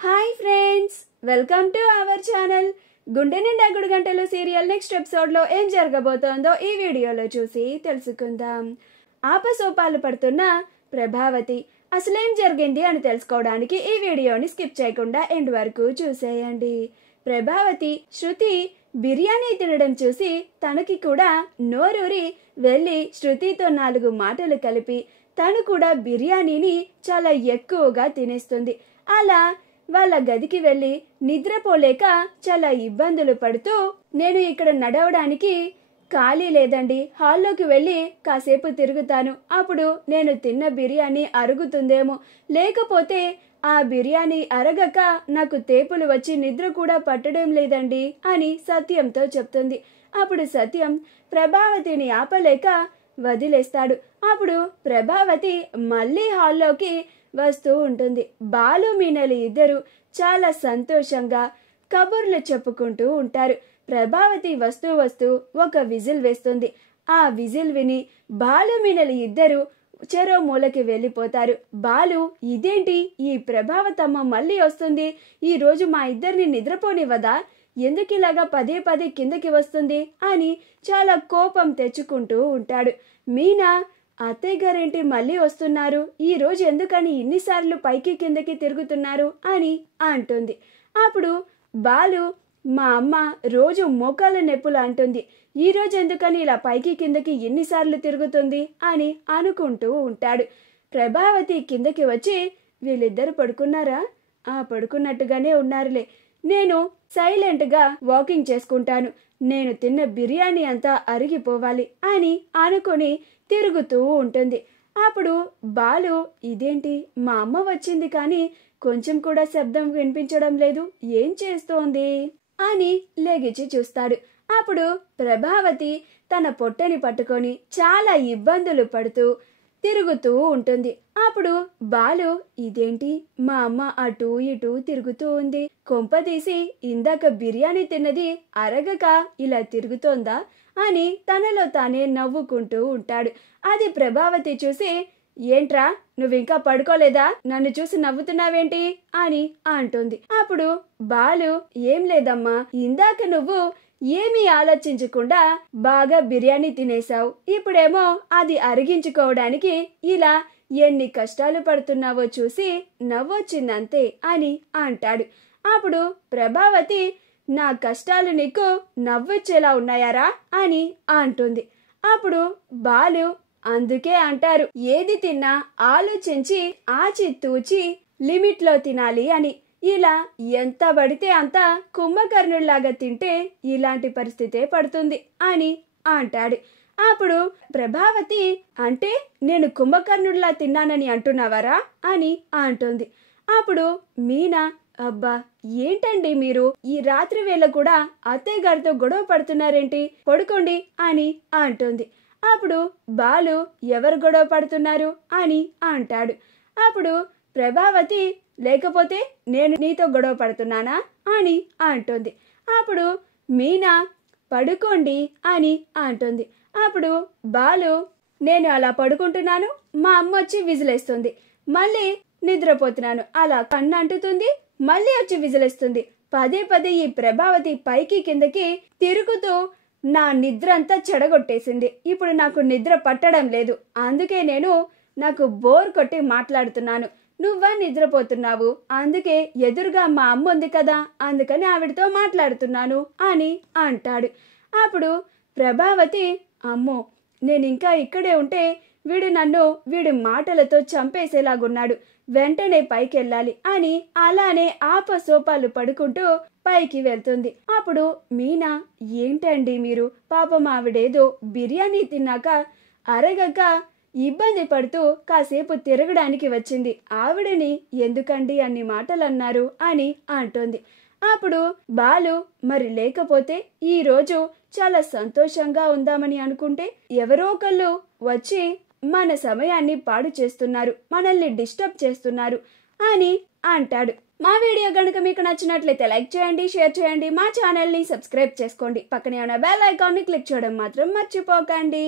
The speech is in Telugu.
Hi friends, welcome to our channel. గుండె నిండా గుడి గంటలు సీరియల్ నెక్స్ట్ ఎపిసోడ్లో ఏం జరగబోతోందో ఈ వీడియోలో చూసి తెలుసుకుందాం. ఆపసోపాలు పడుతున్న ప్రభావతి అసలేం జరిగింది అని తెలుసుకోవడానికి ఈ వీడియోని స్కిప్ చేయకుండా ఎండ్ వరకు చూసేయండి. ప్రభావతి శృతి బిర్యానీ తినడం చూసి తనకి కూడా నోరూరి వెళ్ళి శృతితో 4 మాటలు కలిపి తను కూడా బిర్యానీని చాలా ఎక్కువగా తినేస్తుంది. అలా వాళ్ళ గదికి వెళ్ళి నిద్రపోలేక చాలా ఇబ్బందులు పడుతూ, నేను ఇక్కడ నడవడానికి ఖాళీ లేదండి, హాల్లోకి వెళ్ళి కాసేపు తిరుగుతాను, అప్పుడు నేను తిన్న బిర్యానీ అరుగుతుందేమో, లేకపోతే ఆ బిర్యానీ అరగక నాకు తేపులు వచ్చి నిద్ర కూడా పట్టడం లేదండి అని సత్యంతో చెప్తుంది. అప్పుడు సత్యం ప్రభావతిని ఆపలేక వదిలేస్తాడు. అప్పుడు ప్రభావతి మళ్ళీ హాల్లోకి వస్తూ ఉంటుంది. బాలు మీనలు ఇద్దరు చాలా సంతోషంగా కబుర్లు చెప్పుకుంటూ ఉంటారు. ప్రభావతి వస్తూ వస్తూ ఒక విజిల్ వేస్తుంది. ఆ విజిల్ విని బాలు మీనలు ఇద్దరు చెరో మూలకి వెళ్ళిపోతారు. బాలు, ఇదేంటి ఈ ప్రభావతమ్మ మళ్ళీ వస్తుంది, ఈ రోజు మా ఇద్దరిని నిద్రపోనివ్వదా, ఎందుకు ఇలాగా పదే పదే కిందకి వస్తుంది అని చాలా కోపం తెచ్చుకుంటూ ఉంటాడు. మీనా, అత్తయ్య గారేంటి మళ్ళీ వస్తున్నారు, ఈ రోజు ఎందుకని ఇన్నిసార్లు పైకి కిందకి తిరుగుతున్నారు అని అంటుంది. అప్పుడు బాలు, మా అమ్మ రోజు మోకాళ్ళ నొప్పులు అంటుంది, ఈ రోజు ఎందుకని ఇలా పైకి కిందకి ఎన్నిసార్లు తిరుగుతుంది అని అనుకుంటూ ఉంటాడు. ప్రభావతి కిందకి వచ్చి, వీళ్ళిద్దరు పడుకున్నారా? పడుకున్నట్టుగానే ఉన్నారులే, నేను సైలెంట్గా వాకింగ్ చేసుకుంటాను, నేను తిన్న బిర్యానీ అంతా అరిగిపోవాలి అని అనుకొని తిరుగుతూ ఉంటుంది. అప్పుడు బాలు, ఇదేంటి మా అమ్మ వచ్చింది కానీ కొంచెం కూడా శబ్దం వినిపించడం లేదు, ఏం చేస్తోంది అని లెగిచి చూస్తాడు. అప్పుడు ప్రభావతి తన పొట్టని పట్టుకొని చాలా ఇబ్బందులు పడుతూ తిరుగుతూ ఉంటుంది. అప్పుడు బాలు, ఇదేంటి మా అమ్మ అటూ ఇటూ తిరుగుతూ ఉంది, కొంపదీసి ఇందాక బిర్యానీ తిన్నది అరగక ఇలా తిరుగుతోందా అని తనలో తానే నవ్వుకుంటూ ఉంటాడు. అది ప్రభావతి చూసి, ఏంట్రా నువ్వింకా పడుకోలేదా, నన్ను చూసి నవ్వుతున్నావేంటి అని అంటుంది. అప్పుడు బాలు, ఏం లేదమ్మా, ఇందాక నువ్వు ఏమీ ఆలోచించకుండా బాగా బిర్యానీ తినేశావు, ఇప్పుడేమో అది అరిగించుకోవడానికి ఇలా ఎన్ని కష్టాలు పడుతున్నావో చూసి నవ్వొచ్చిందంతే అని అంటాడు. అప్పుడు ప్రభావతి, నా కష్టాలు నీకు నవ్వొచ్చేలా ఉన్నాయారా అని అంటుంది. అప్పుడు బాలు, అందుకే అంటారు ఏది తిన్నా ఆలోచించి ఆచితూచి లిమిట్లో తినాలి అని, ఇలా ఎంత పడితే అంత కుంభకర్ణుల్లాగా తింటే ఇలాంటి పరిస్థితే పడుతుంది అని అంటాడు. అప్పుడు ప్రభావతి, అంటే నేను కుంభకర్ణుల్లా తిన్నానని అంటున్నావారా అని అంటుంది. అప్పుడు మీనా, అబ్బా ఏంటండి మీరు, ఈ రాత్రి వేళ కూడా అత్తయ్య గారితో గొడవ పడుతున్నారేంటి, పడుకోండి అని అంటుంది. అప్పుడు బాలు, ఎవరు గొడవ పడుతున్నారు అని అంటాడు. అప్పుడు ప్రభావతి, లేకపోతే నేను నీతో గొడవ పడుతున్నానా అని అంటుంది. అప్పుడు మీనా, పడుకోండి అని అంటుంది. అప్పుడు బాలు, నేను అలా పడుకుంటున్నాను, మా అమ్మ వచ్చి విజిలేస్తుంది, మళ్ళీ నిద్రపోతున్నాను, అలా కన్ను అంటుతుంది, మళ్ళీ వచ్చి విజిలేస్తుంది, పదే పదే ఈ ప్రభావతి పైకి కిందకి తిరుగుతూ నా నిద్ర అంతా చెడగొట్టేసింది, ఇప్పుడు నాకు నిద్ర పట్టడం లేదు, అందుకే నాకు బోర్ కొట్టి మాట్లాడుతున్నాను, నువ్వా నిద్రపోతున్నావు, అందుకే ఎదురుగా మా అమ్మ ఉంది కదా అందుకని ఆవిడతో మాట్లాడుతున్నాను అని అంటాడు. అప్పుడు ప్రభావతి, అమ్మో నేను ఇంకా ఇక్కడే ఉంటే వీడి మాటలతో చంపేసేలాగున్నాడు, వెంటనే పైకి వెళ్ళాలి అని అలానే ఆపసోపాలు పడుకుంటూ పైకి వెళ్తుంది. అప్పుడు మీనా, ఏంటండి మీరు, పాపం ఆవిడేదో బిర్యానీ తిన్నాక అరగక ఇబ్బంది పడుతూ కాసేపు తిరగడానికి వచ్చింది, ఆవిడని ఎందుకండి అన్ని మాటలు అన్నారు అని అంటుంది. అప్పుడు బాలు, మరి లేకపోతే ఈ రోజు చాలా సంతోషంగా ఉందామని అనుకుంటే ఎవరో ఒకళ్ళు వచ్చి మన సమయాన్ని పాడు చేస్తున్నారు, మనల్ని డిస్టర్బ్ చేస్తున్నారు అని అంటాడు. మా వీడియో గనుక మీకు నచ్చినట్లయితే లైక్ చేయండి, షేర్ చేయండి, మా ఛానల్ని సబ్స్క్రైబ్ చేసుకోండి, పక్కనే ఉన్న బెల్ ఐకాన్ని క్లిక్ చేయడం మాత్రం మర్చిపోకండి.